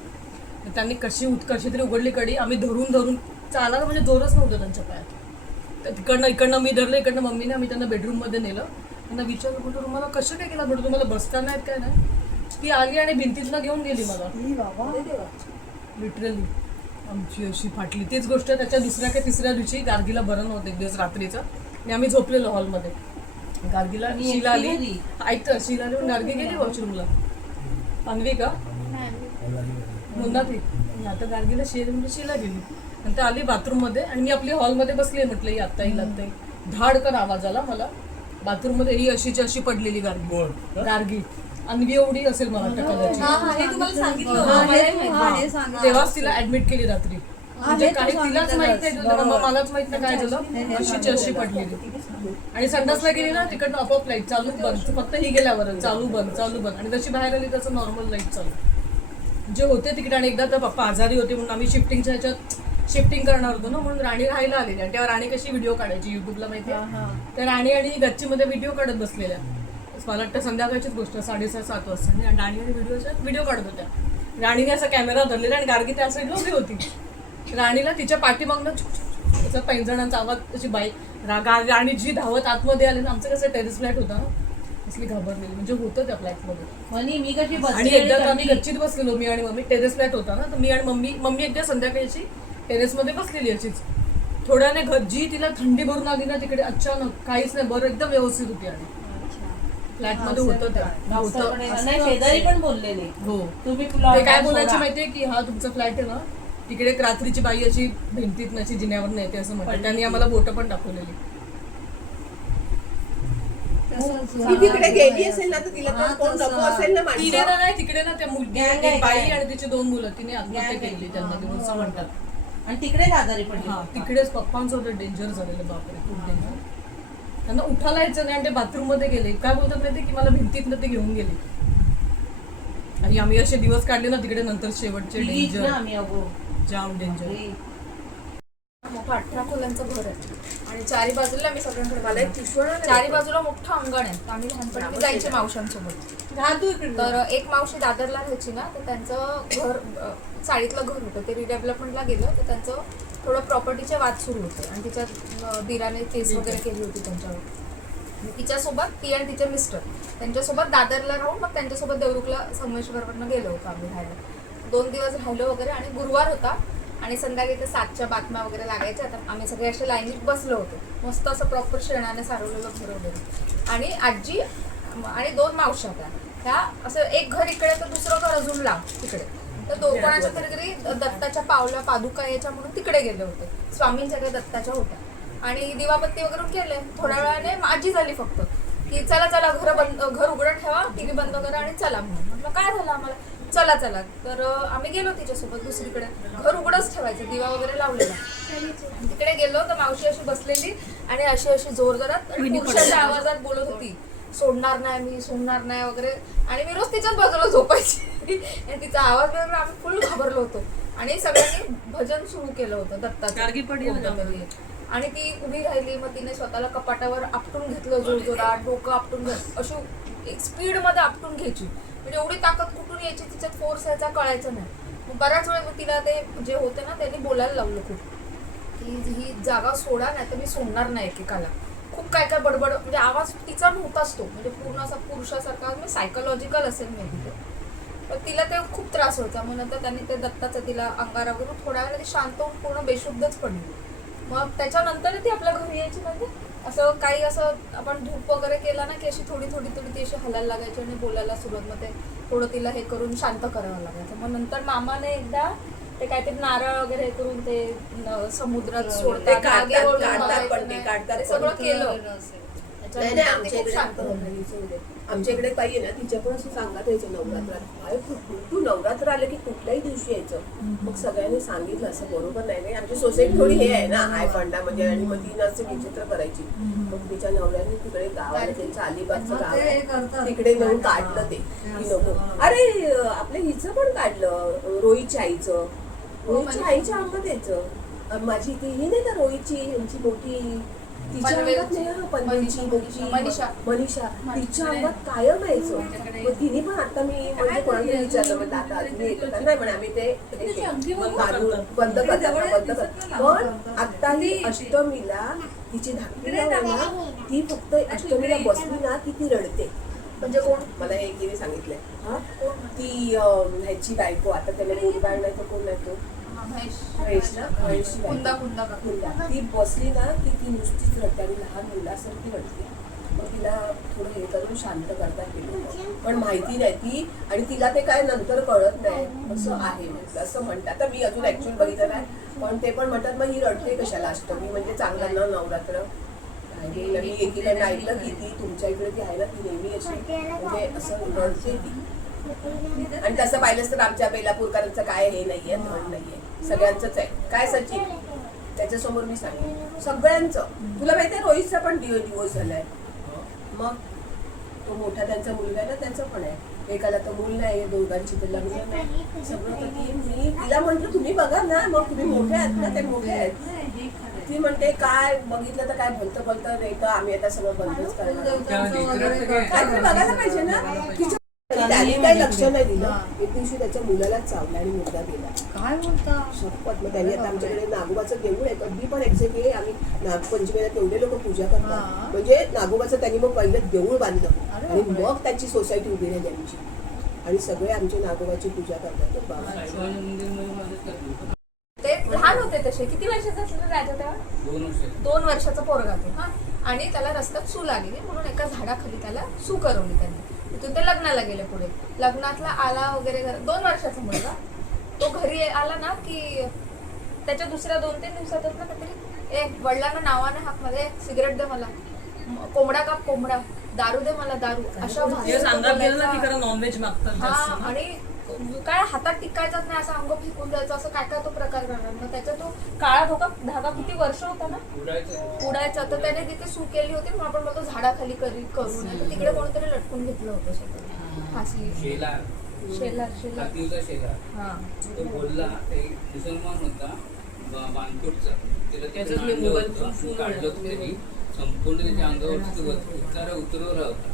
त्यांनी कशी तरी उघडली कडी. आम्ही धरून चालायला म्हणजे जोरच नव्हतं त्यांच्या पायात. इकडनं मी धरलं, इकडनं मम्मीने. आम्ही त्यांना बेडरूम मध्ये नेलं. त्यांना विचारलं म्हणतो तुम्हाला कसं काय केलं, म्हणतो तुम्हाला बसता नाहीत काय नाही. ती आली आणि भिंतीतनं घेऊन गेली मला, लिटरली आमची अशी फाटली. तीच गोष्ट त्याच्या 2ऱ्या का 3ऱ्या दिवशी गार्गीला बरं नव्हतं एक दिवस रात्रीचं, आणि आम्ही झोपलेलो हॉलमध्ये. गार्गीला शीला आली, ऐकतं शीला आली पण गार्गी गेली वॉशरूमला. पांगवी का मुन्ना ती आता गार्गीला म्हणजे शीला गेली. नंतर आली बाथरूम मध्ये आणि मी आपली हॉलमध्ये बसली. म्हटलं ही आत्ता धाडकन आवाज आला मला बाथरूम मध्ये. ही अशीची अशी पडलेली गार्गी अन्वी एवढी असेल मला वाटतं कदाचित. तेव्हाच तिला ऍडमिट केली रात्री. म्हणजे काही तिलाच माहित नाही, मलाच माहित नाही काय झालं. अशीची अशी पडलेली. आणि संडासला गेली ना, तिकडनं आपोआप लाईट चालू बंद, फक्त ही गेल्यावर चालू बंद. आणि जशी बाहेर आली तसं नॉर्मल लाईट चालू जे होते तिकडे. आणि एकदा तर पप्पा आजारी होते म्हणून आम्ही शिफ्टिंगच्या ह्याच्यात शिफ्टिंग करणार होतो ना, म्हणून राणी राहायला आलेली. आणि तेव्हा राणी कशी व्हिडिओ काढायची युट्यूबला माहिती आहे, तर राणी आणि गच्चीमध्ये व्हिडिओ काढत बसलेल्या. मला वाटतं संध्याकाळचीच गोष्ट 6:30-7 वाजता. आणि राणी आणि व्हिडिओ काढत होत्या. राणीने असा कॅमेरा धरलेला आणि गार्गी त्या साईडला उभी होती. राणीला तिच्या पाठीमागनं त्याचा पैंजणांचा आवाज अशी राणी जी धावत आतमध्ये आले ना. आमचं कसं टेरेस फ्लॅट होता ना, असली घाबरलेली म्हणजे होतं त्या फ्लॅटमध्ये. मी कशी आणि एकदा तर आम्ही गच्चीत बसलेलो, मी आणि मम्मी. टेरेस फ्लॅट होता ना, तर मी आणि मम्मी एकदा संध्याकाळची टेरेसमध्ये बसलेली अशीच. थोड्याने जी तिला थंडी भरून आली ना तिकडे, अचानक काहीच नाही, बरं एकदम व्यवस्थित होती. आणि फ्लॅटमध्ये होतं त्या शेजारी पण बोललेले हो. ते काय बोलायचे माहितीये की हा तुमचा फ्लॅट आहे ना, तिकडे एक रात्रीची बाई अशी भिंतीत नशी जिन्यावर येते असं म्हणतात. त्यांनी आम्हाला बोटं पण दाखवलेली. ती तिकडे गेली असेल ना तर तिला तर कोण नको असेल ना तिने माणसं. ना नाही तिकडे ना त्या मुलगी बाई आणि तिची 2 मुलं तिने आत्महत्या केली त्यांना घेऊन असं म्हणतात. आणि तिकडेच आजारी पडली. हा तिकडेच पप्पांचं होतं डेंजर झालेलं बापरे खूप डेंजर. त्यांना उठायला यायचं नाही आणि ते बाथरूम मध्ये गेले. काय बोलतात माहिती की मला भिंतीतनं ते घेऊन गेले आणि आम्ही असे दिवस काढले ना तिकडे नंतर शेवटचे डेंजर आम्ही अगो जाम डेंजर. मोठं 18 खोल्यांचं घर आहे आणि चारी बाजूला मी सगळ्यांकडे मला एक चारी बाजूला मोठं अंगण आहे. तर आम्ही लहानपणी जायचे मावशांसोबत. तर एक मावशी दादरला राहायची ना तर त्यांचं घर चाळीतलं घर होतं ते रिडेव्हलपमेंटला गेलं तर त्यांचं थोडं प्रॉपर्टीचे वाद सुरू होते आणि तिच्या दिराने केस वगैरे केली होती त्यांच्यावर. तिच्यासोबत ती आणि तिचे मिस्टर त्यांच्यासोबत दादरला राहून मग त्यांच्यासोबत देवरुखला संगमेश्वरवरनं गेलो होतो आम्ही राहायला. 2 दिवस राहिलो वगैरे आणि गुरुवार होता आणि संध्याकाळी ते 7च्या बातम्या वगैरे लागायच्या. तर आम्ही सगळे असे लाईनीत बसलो होतो मस्त असं प्रॉपर शेणाने सारवलेलं घर वगैरे आणि आजी आणि 2 मावश्या होत्या. ह्या असं एक घर इकडे तर दुसरं घर अजून लांब तिकडे. तर कोणाच्या तरी दत्ताच्या पावल्या पादुका यायच्या म्हणून तिकडे गेले होते. स्वामींच्याकडे दत्ताच्या होत्या आणि दिवाबत्ती वगैरे केले. थोड्या वेळाने आजी झाली फक्त की चला चला घर उघडं ठेवा टीव्ही बंद करा आणि चला म्हणून. म्हटलं काय झालं आम्हाला चला चला. तर आम्ही गेलो तिच्यासोबत दुसरीकडे. घर उघडच ठेवायचं दिवा वगैरे लावलेला. तिकडे गेलो तर मावशी अशी बसलेली आणि अशी जोरजोरात पुरुषाच्या आवाजात बोलत होती सोडणार नाही वगैरे. आणि मी रोज तिच्याच बाजूला झोपायची आणि तिचा आवाज वगैरे आम्ही फुल घाबरलो होतो आणि सगळ्यांनी भजन सुरू केलं होतं दत्ताचं. आणि ती उभी राहिली मग तिने स्वतःला कपाटावर आपटून घेतलं जोरजोरात डोकं आपटून घेतलं अशी एक स्पीडमध्ये आपटून घ्यायची म्हणजे एवढी ताकद कुठून यायची तिच्यात फोर्स यायचा कळायचं नाही. मग बऱ्याच वेळेस तिला ते जे होते ना त्यांनी बोलायला लावलं खूप की ही जागा सोडा नाही तर मी सोडणार नाही एकेकाला. खूप काय काय बडबड म्हणजे आवाज तिचा नव्हताच तो म्हणजे पूर्ण असा पुरुषासारखा म्हणजे सायकोलॉजिकल असेल मी तिथे. पण तिला ते खूप त्रास व्हायचा. मग नंतर त्यांनी ते दत्ताचं तिला अंगारावरून थोड्या वेळा ती शांत होऊन पूर्ण बेशुद्धच पडली. मग त्याच्यानंतर ती आपल्या घरी यायची म्हणजे असं काही असं आपण धूप वगैरे केला ना की अशी थोडी ती अशी हलायला लागायची आणि बोलायला सुरुवात. मग ते थोडं तिला हे करून शांत करावं लागायचं. मग नंतर मामाने एकदा ते काहीतरी नारळ वगैरे हे करून ते समुद्रात सोडतात सगळं केलं. आमच्या इकडे काही आहे ना तिच्या पण असं सांगत यायचं नवरात्रात तू नवरात्र आले की कुठल्याही दिवशी यायचं. मग सगळ्यांनी सांगितलं असं बरोबर नाही. आमची सोसायटी थोडी हे आहे ना हाय फंडा म्हणजे आणि मग ती असं विचित्र करायची. मग तिच्या नवऱ्याने तिकडे गावाला त्यांचं अलिबागचं गाव आहे तिकडे नेऊन काढलं ते की नको. अरे आपल्या हिचं पण काढलं रोहितच्या आईचं. रोहितच्या आईच्या अंगात यायचं. माझी ती ही नाही का रोहितची यांची मोठी तिच्या अंगात नाही मनीषा तिच्या अंगात कायम यायचं. मग तिने पण आता मी म्हणजे कोणाला विचारलं म्हणजे आता तुम्ही येतं का नाही म्हणे आम्ही ते बंद करतात. पण आता ही अष्टमीला तिची धाकटी ना ती फक्त अष्टमीला बसली ना की ती रडते. म्हणजे कोण मला हे एकीने सांगितलंय हा ती ह्याची बायको आता त्याला मुलगा नाही तर कोण नाही तो ती बसली ना की ती नुसतीच रडते आणि लहान मुलासारखी रडते. मग तिला थोडं हे करून शांत करता येईल पण माहिती नाही ती आणि तिला ते काय नंतर कळत नाही असं आहे असं म्हणतात. आता मी अजून ऍक्च्युअली बघितलं नाही पण ते पण म्हणतात मग ही रडते कशाला अष्टमी म्हणजे चांगलं ना नवरात्र. मी एकीकडे ऐकलं की ती तुमच्या इकडे ती आहे ना ती नेहमी अशी म्हणजे असं रडते ती. आणि तसं पाहिलंच तर आमच्या बेलापूरकरांचं काय हे नाहीये धन नाहीये सगळ्यांचंच आहे. काय सचिन त्याच्यासमोर मी सांगेन सगळ्यांचं. तुला माहिती आहे रोहितचा पण डिवोर्स झालाय. मग तो मोठा त्यांचा मुलगा आहे ना त्याचं पण आहे. एकाला तर मूल नाही दोघांची तर लग्न नाही सगळं. तर ती मी तिला म्हटलं तुम्ही बघा ना मग तुम्ही मोठे आहेत ना ते मोठे आहेत. ती म्हणते काय बघितलं तर काय भलतं नाही तर आम्ही आता सगळं बंदच करणार. काय तुम्ही बघायला पाहिजे ना. त्यांनी काही लक्ष नाही दिलं. एक दिवशी त्याच्या मुलाला चावला आणि मुलगा गेला. काय बोलता शपथ. मग त्यांनी आता आमच्याकडे नागोबाचं देऊळ आहे कधी पण एक्झॅक्ट आहे आम्ही नागपंचमीला तेवढे लोक पूजा करतात म्हणजे नागोबाचं त्यांनी मग पहिलं देऊळ बांधलं आणि मग त्यांची सोसायटी उभी राहिली आमची आणि सगळे आमची नागोबाची पूजा करतात. ते लहान होते तसे. किती वर्षाचा असलं राजा तेव्हा 2 वर्षाचा पोरगा तो. हा आणि त्याला रस्त्यात सू लागली म्हणून एका झाडाखाली त्याला सू करवली त्यांनी. तिथून ते लग्नाला गेले. पुढे लग्नातला आला वगैरे 2 वर्षाचा मुलगा तो घरी आला ना की त्याच्या दुसऱ्या 2-3 दिवसातच ना काहीतरी वडिलांना नावाने हाक मध्ये सिगरेट दे मला कोंबडा काप कोंबडा दारू दे मला दारू, अशा हे सांगत गेलं ना की भाषेत खरं नॉनव्हेज मागतात हा, जास्त ना. आणि काय हातात टिकायचाच नाही, असं अंग फेकून द्यायचं, असं काय काय तो प्रकार करणार. मग त्याचा तो काळा धागा किती वर्ष होता ना उडायचा, तर त्याने तिथे सू केली होती. मग आपण बोलतो झाडाखाली करू नये, तर तिकडे कोणीतरी लटकून घेतलं होतं स्वतः फाशी. शेलार हा, तो बोलला एक मुसलमान होता बानकोटचा, त्याला त्याच्यात तिथून मी मोबाईल आणलं होतं, फोन काढलं होतं त्यांनी, संपूर्ण त्याच्या अंगावरती उतारा उतरवला होता.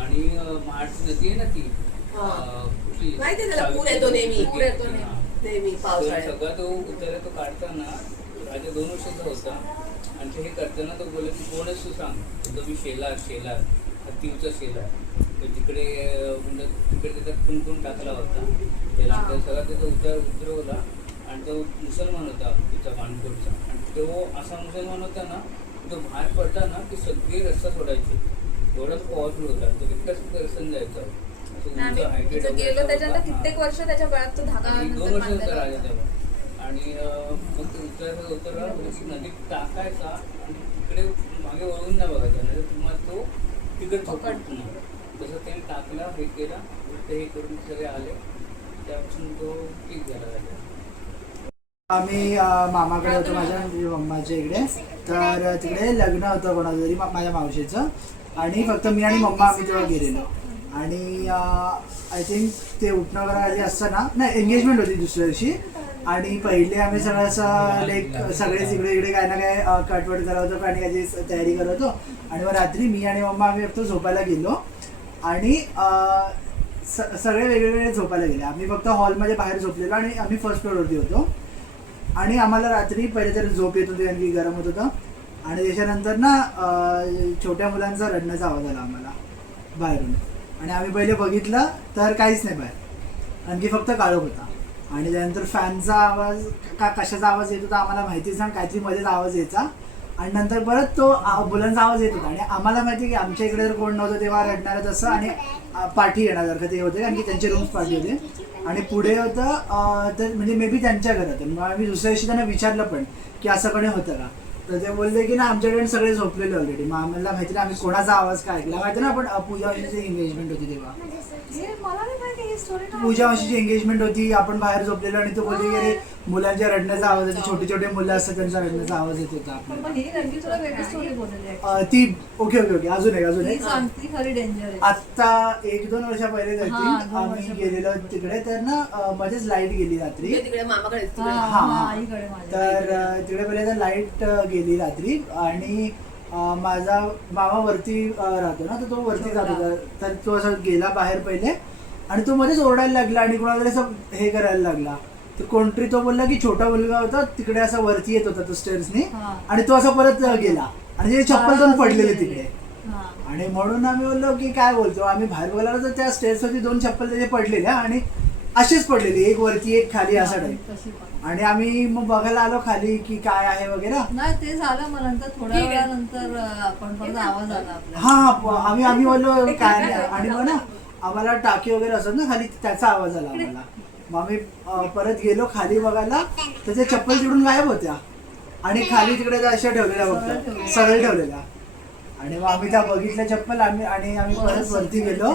आणि महाड नदी आहे ना ती कुठली माहिती त्याला पूर येतो नेहमी, पूर येतो नेहमी. नेहमी तर पावसाळ्यात. सगळा तो उतारा तो काढताना राजा 2 वर्षाचा होता. आणि ते हे करताना तो बोलला की कोणच तू सांग, तो मी शेलार हत्तीवचा शेलार. तर तिकडे म्हणजे तिकडे त्याचा खून टाकला होता त्याला. तर सगळा त्याचा उतरवला. आणि तो मुसलमान होता तिचा बाणकोटचा. आणि तो असा मुसलमान होता ना, तो बाहेर पडला ना की सगळे रस्ता सोडायचे, एवढाच पॉवरफुल होता. तो इतकाच दर्शन जायचा. तिथं गेलो त्याच्यानंतर कित्येक वर्ष त्याच्या गळ्यात तो धागा 2 वर्षाचा राजा तेव्हा. आणि मग तो उतरला नदीत टाकायचा आणि तिकडे मागे वळून नाही बघायचा, नाही तुम्हाला तो तिकडे पकडतो. तसं त्याने टाकला, हे केला, हे करून सगळे आले. त्यापासून तो ठीक झाला राजा. आम्ही मामाकडे होतो माझ्या मम्माच्या इकडे. तर तिकडे लग्न होतं कोणाचं तरी माझ्या मावशीचं. आणि फक्त मी आणि मम्मा आम्ही तेव्हा गेलेलो. आणि आय थिंक ते उठणं वगैरे आधी असताना नाही, एंगेजमेंट होती दुसऱ्या दिवशी. आणि पहिले आम्ही सगळं असं लाईक सगळेच इकडे काय ना काय कटवट करत होतो आणि त्याची तयारी करत होतो. आणि मग रात्री मी आणि मम्मा आम्ही फक्त झोपायला गेलो. आणि सगळे वेगवेगळे झोपायला गेले. आम्ही फक्त हॉलमध्ये बाहेर झोपलेलो आणि आम्ही फर्स्ट फ्लोअरवरती होतो. आणि आम्हाला रात्री पहिले तर झोप येत होती कारण की गरम होत होतं. आणि त्याच्यानंतर ना छोट्या मुलांचा रडण्याचा आवाज आला आम्हाला बाहेरून. आणि आम्ही पहिले बघितलं तर काहीच नाही बाहेर, आणखी फक्त काळोख होता. आणि त्यानंतर फॅनचा आवाज का कशाचा आवाज येत होता आम्हाला माहितीच नाही, काहीतरी मध्येच आवाज यायचा. आणि नंतर परत तो मुलांचा आवाज येत होता. आणि आम्हाला माहिती आहे की आमच्या इकडे जर कोण नव्हतं तेव्हा रडणारच असं. आणि पाठी येण्यासारखं ते होते कारण की त्यांचे रूम्स पाठी होते. आणि पुढे होतं तर म्हणजे मे बी त्यांच्या घरात. मग आम्ही दुसऱ्या दिवशी त्यांना विचारलं पण की असं कडे होतं का. तर ते बोलले की ना आमच्याकडे सगळे झोपलेले ऑलरेडी. मग आम्हाला माहिती नाही आम्ही कोणाचा आवाज काय ऐकला. माहिती ना आपण पूजा मावशीची एंगेजमेंट होती तेव्हा, पूजा मावशीची एंगेजमेंट होती, आपण बाहेर झोपलेलो. आणि तो बोलले की अरे मुलांच्या रडण्याचा आवाज येतो, छोटे छोटे मुलं असतात त्यांचा रडण्याचा आवाज येत होता आपल्याला. ती ओके अजून एक आता 1-2 वर्षा पहिले आम्ही गेलेलो तिकडे. तर ना मध्येच लाईट गेली रात्री. तिकडे मामाकडे तर तिकडे पहिले लाईट गेली रात्री. आणि माझा मामा वरती राहतो ना, तर तो वरती जात होता. तर तो असं गेला बाहेर पहिले. आणि तो मध्येच ओरडायला लागला आणि कोणाला तरी असं हे करायला लागला. तर कोणतरी तो बोलला की छोटा मुलगा होता तिकडे असा वरती येत होता तो स्टेअर्सनी. आणि तो असा परत गेला आणि ते चप्पल जाऊन पडलेले तिकडे. आणि म्हणून आम्ही बोललो की काय बोलतो. आम्ही बाहेर बघायला तर त्या स्टेअर्सवरती 2 चप्पल त्याचे पडलेल्या आणि अशीच पडलेली, एक वरती एक खाली असा टाईप. आणि आम्ही मग बघायला आलो खाली की काय आहे वगैरे. नाही ते झालं मग नंतर थोड्या वेळानंतर आपण परत आवाज आला. हा आम्ही बोललो काय नाही. आणि मग ना आम्हाला टाकी वगैरे असत ना खाली, त्याचा आवाज आला आम्हाला. मग आम्ही परत गेलो खाली बघायला तर त्या चप्पल तिकडून गायब होत्या. आणि खाली तिकडे त्या अशा ठेवलेल्या फक्त सरळ ठेवलेल्या. आणि मग आम्ही त्या बघितल्या चप्पल आम्ही परत वरती गेलो.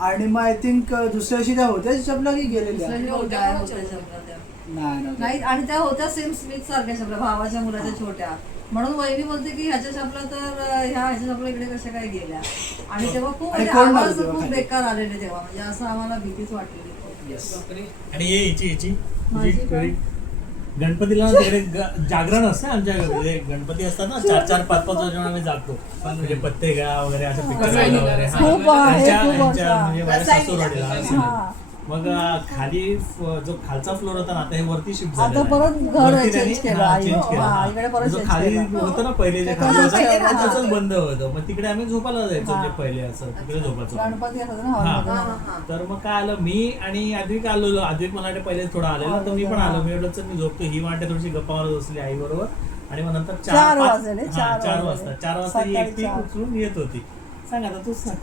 आणि मग आय थिंक दुसऱ्या दिवशी त्या होत्या चपला की गेलेल्या नाही. आणि त्या होत्या सेम स्मिथ सारख्या चपला, भावाच्या मुलाच्या छोट्या. म्हणून वहिनी बोलते की ह्याच्या चपला तर ह्याच्या चपला इकडे कशा काय गेल्या. आणि तेव्हा खूप आवाज खूप बेकार आलेले तेव्हा, म्हणजे असं आम्हाला भीतीच वाटलेली. आणि हिची गणपतीला तिकडे जागरण असतं आमच्या घरी. गणपती असतात ना 4-5 वाजता आम्ही जागतो. म्हणजे पत्ते घ्या वगैरे असं पिकं वगैरे म्हणजे सासूरवाडीला. मग खाली जो खालचा फ्लोर होता ना आता हे वरती शिफ्ट झाला. खाली होतं ना पहिले जे खाली होतं बंद होतं. मग तिकडे आम्ही झोपायला जायचो. म्हणजे पहिले असं तिकडे झोपायचो. तर मग काय आलं मी आणि आद्विक आलो. आद्विक मला पहिले थोडा आलेला तर मी पण आलो. मी एवढं मी झोपतो. ही वाटे थोडीशी गप्पा मारत बसली आई बरोबर. आणि मग नंतर 4 वाजता ही एकटी उचलून येत होती. सांग आता तूच सांग.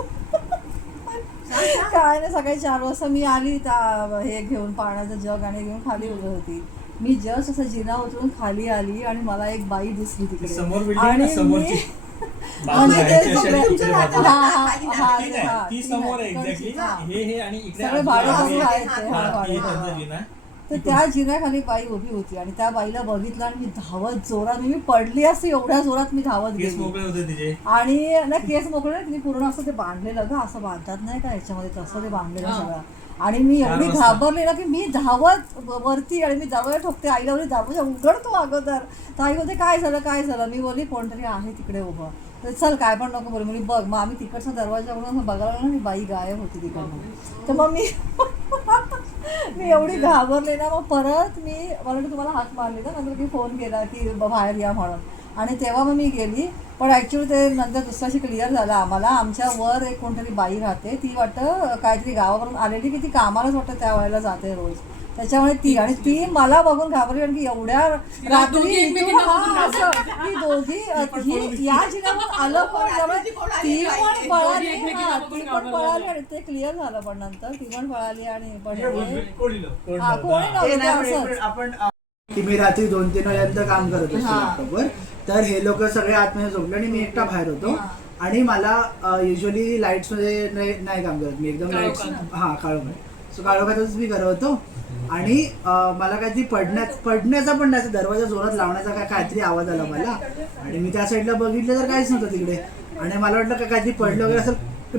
काय नाही, सकाळी 4 वाजता मी आली हे घेऊन पाण्याचं जग आणि घेऊन खाली उभं होती. मी जस्ट असं जिना उतरून खाली आली आणि मला एक बाई दिसली तिकडे. आणि म्हणजे ते बाजूला सगळे- इकडे बाजूला. हा, हा, हा, ती नाही, हा, ती ती समोर आहे नाही. एक्झॅक्टली. हा. हे आणि इकडे सगळे आजूबाजूला भाडेकरू आहे. आहेत ते, हा, हा, ती भाडेकरू. त्यांचं जिना. तर त्या जिन्याखाली बाई उभी होती आणि त्या बाईला बघितलं आणि मी धावत जोरात मी पडली असते एवढ्या जोरात मी धावत केस गेली मोकळे होते तिचे. आणि ना केस मोकळे नाही, तिने पूर्ण असं ते बांधलेलं ग असं बांधतात नाही का याच्यामध्ये तसं ते बांधलेलं सगळं. आणि मी एवढी घाबरली ना की मी धावत वरती आणि मी दरवाजा ठोकते आईला बोलली दरवाजा उघडतो अगोदर. तर आई बोलते काय झालं. मी बोलली कोणतरी आहे तिकडे उभं. तर चल काय पण नको बोल म्हणजे बघ. मग आम्ही तिकडचा दरवाजा उघडून बघायला लागलो ना, बाई गायब होती तिकडनं. तर मग मी एवढी घाबरले ना, मग परत मी मला वाटतं तुम्हाला हाक मारली ना नंतर की फोन केला की बाहेर या म्हणून. आणि तेव्हा मग मी गेली. पण ॲक्च्युली ते नंतर दुसऱ्याशी क्लिअर झालं आम्हाला. आमच्या वर एक कोणतरी बाई राहते, ती वाटतं काहीतरी गावावरून आलेली की ती कामालाच वाटतं त्या वेळेला जाते रोज. त्याच्यामुळे ती मला बघून घाबरली आणि की एवढ्या रात्री इथून हा असं की दोघी ही या जिल्ह्यावर आलं पण त्यामुळे ती पण पळाली. हा, ती पण पळाली आणि ते क्लिअर झालं. पण नंतर ती पण पळाली आणि पण कोणी हा कोणी नव्हतं ते असंच. आपण की मी रात्री 2-3 वाजेपर्यंत काम करत असतो लॅपटॉपवर. तर हे लोक सगळे आतमध्ये झोपले आणि मी एकटा बाहेर होतो. आणि मला युजली लाईट्समध्ये नाही काम करत मी, एकदम लाईट्स काळोखात. सो काळोखातच मी करत होतो. आणि मला काहीतरी पडण्याचा पण नाही, दरवाजा जोरात लावण्याचा काहीतरी आवाज आला मला. आणि मी त्या साईडला बघितलं तर काहीच नव्हतं तिकडे. आणि मला वाटलं का काहीतरी पडलं वगैरे असं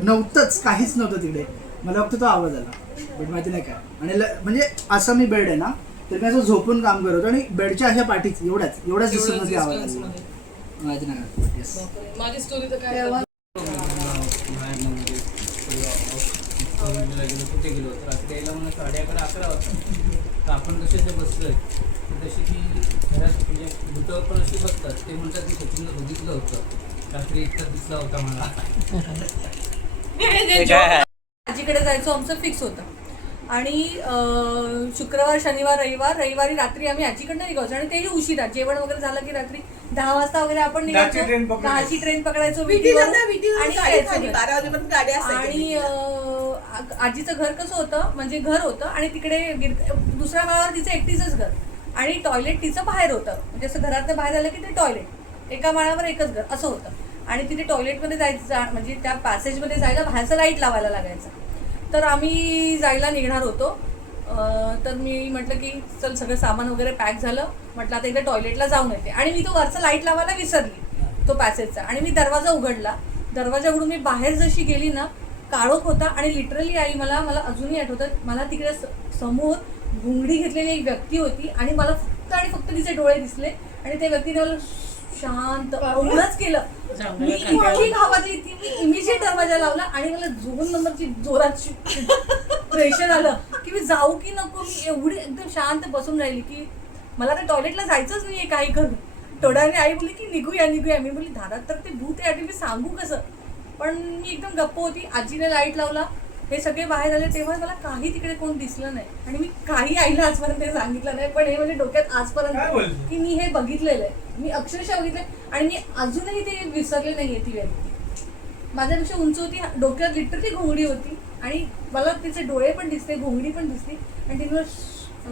नव्हतंच, काहीच नव्हतं तिकडे. मला फक्त तो आवाज आला, बट माहिती नाही काय. आणि म्हणजे असं मी बेड आहे ना, तर मी असं झोपून काम करत होतो आणि बेडच्या अशा पाठीच एवढ्याच दिसत आवाज आला. माहिती नाही. येस, माझी स्टोरी तर काय कुठे गेलो तर रात्री यायला मला 11:30 वाजता. तर आपण कसे ते बसलोय तशी ती घरात म्हणजे भूतं पण अशी बसतात. ते म्हणतात मी स्वप्न बघितलं होतं रात्री एकटा दिसला होता मला. आजीकडे जायचं आमचं फिक्स होतं. आणि शुक्रवार शनिवार रविवारी रात्री आम्ही आजीकडनं निघायचो. आणि तेही उशिरा जेवण वगैरे झालं की रात्री 10 वाजता वगैरे आपण निघायचो. 10ची ट्रेन पकडायचो आणि आजीचं घर कसं होतं म्हणजे घर होतं आणि तिकडे दुसऱ्या माळावर तिचं एकटीचंच घर आणि टॉयलेट तिचं बाहेर होतं. म्हणजे असं घरातनं बाहेर आलं की ते टॉयलेट, एका माळावर एकच घर असं होतं. आणि तिथे टॉयलेटमध्ये जायचं म्हणजे त्या पॅसेजमध्ये जायला बाहेरचं लाईट लावायला लागायचं. तर आम्ही जायला निघणार होतो. तर मी म्हटलं की चल सगळं सामान वगैरे पॅक झालं. म्हटलं आता एकदा टॉयलेटला जाऊन येते. आणि मी तो वरचा लाईट लावायला विसरली तो पॅसेजचा. आणि मी दरवाजा उघडला. दरवाजा उघडून मी बाहेर जशी गेली ना, काळोख होता. आणि लिटरली आई मला अजूनही आठवतं, मला तिकडे समोर घुंगडी घेतलेली एक व्यक्ती होती. आणि मला फक्त तिचे डोळे दिसले. आणि त्या व्यक्तीने मला शांत एवढंच केलं. मी इतकी घाबरली ती, मी इमिजिएट दरवाजा लावला. आणि मला 2 नंबरची जोरात प्रेशर आलं की मी जाऊ की नको. मी एवढी एकदम शांत बसून राहिली की मला तर टॉयलेटला जायचंच नाहीये काही करून. थोड्याने आई बोलली की निघूया. मी बोलली दारात तर ते भूत आहे, मी सांगू कसं. पण मी एकदम गप्प होती. आजीने लाईट लावला, हे सगळे बाहेर आले. तेव्हा मला काही तिकडे कोण दिसलं नाही. आणि मी काही आईला आजपर्यंत सांगितलं नाही. पण हे म्हणजे डोक्यात आजपर्यंत की मी हे बघितलेलं आहे, मी अक्षरशः बघितलंय. आणि मी अजूनही ते विसरले नाहीये. ती व्यक्ती माझ्यापेक्षा उंच होती, डोक्यात लिटरली घोंगडी होती. आणि मला तिचे डोळे पण दिसते, घोंगडी पण दिसते. आणि तिने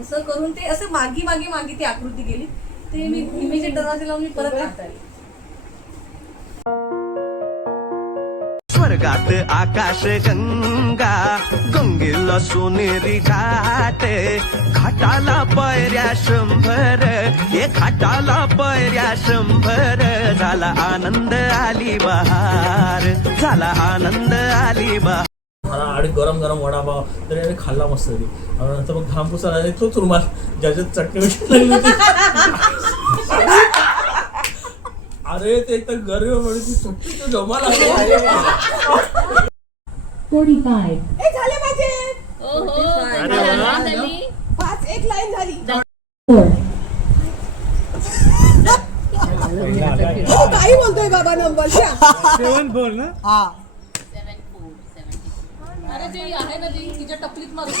असं करून ते असं मागे ती आकृती गेली. ते मी इमेजिएट दरवाजा लावून मी परत राहता आली. स्वर्गात आकाश गंगा, गंगेला सोनेरी घाटे, घाटाला पायऱ्या 100, ये घाटाला पायऱ्या 100. झाला आनंद आली बहार, झाला आनंद आली बहार. आणि गरम वडापाव तरी आम्ही खाल्ला मस्त. नंतर मग घामपुसा राहिला तोच रुमाल ज्याच्यात चटणी लागली होती. अरे ते तर गरीब म्हणजे सुट्टी तो जमा लागली. झाले माझे 5 लाईन झाली. काही बोलतोय बाबा नंबर 7-4 ना. हा अरे जी आहे ना ती तिच्या टपलीत मारू.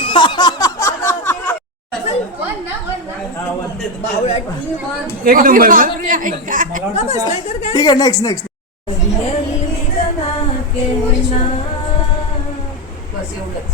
एक नंबर ना. ठीक आहे. नेक्स्ट बस एवढंच.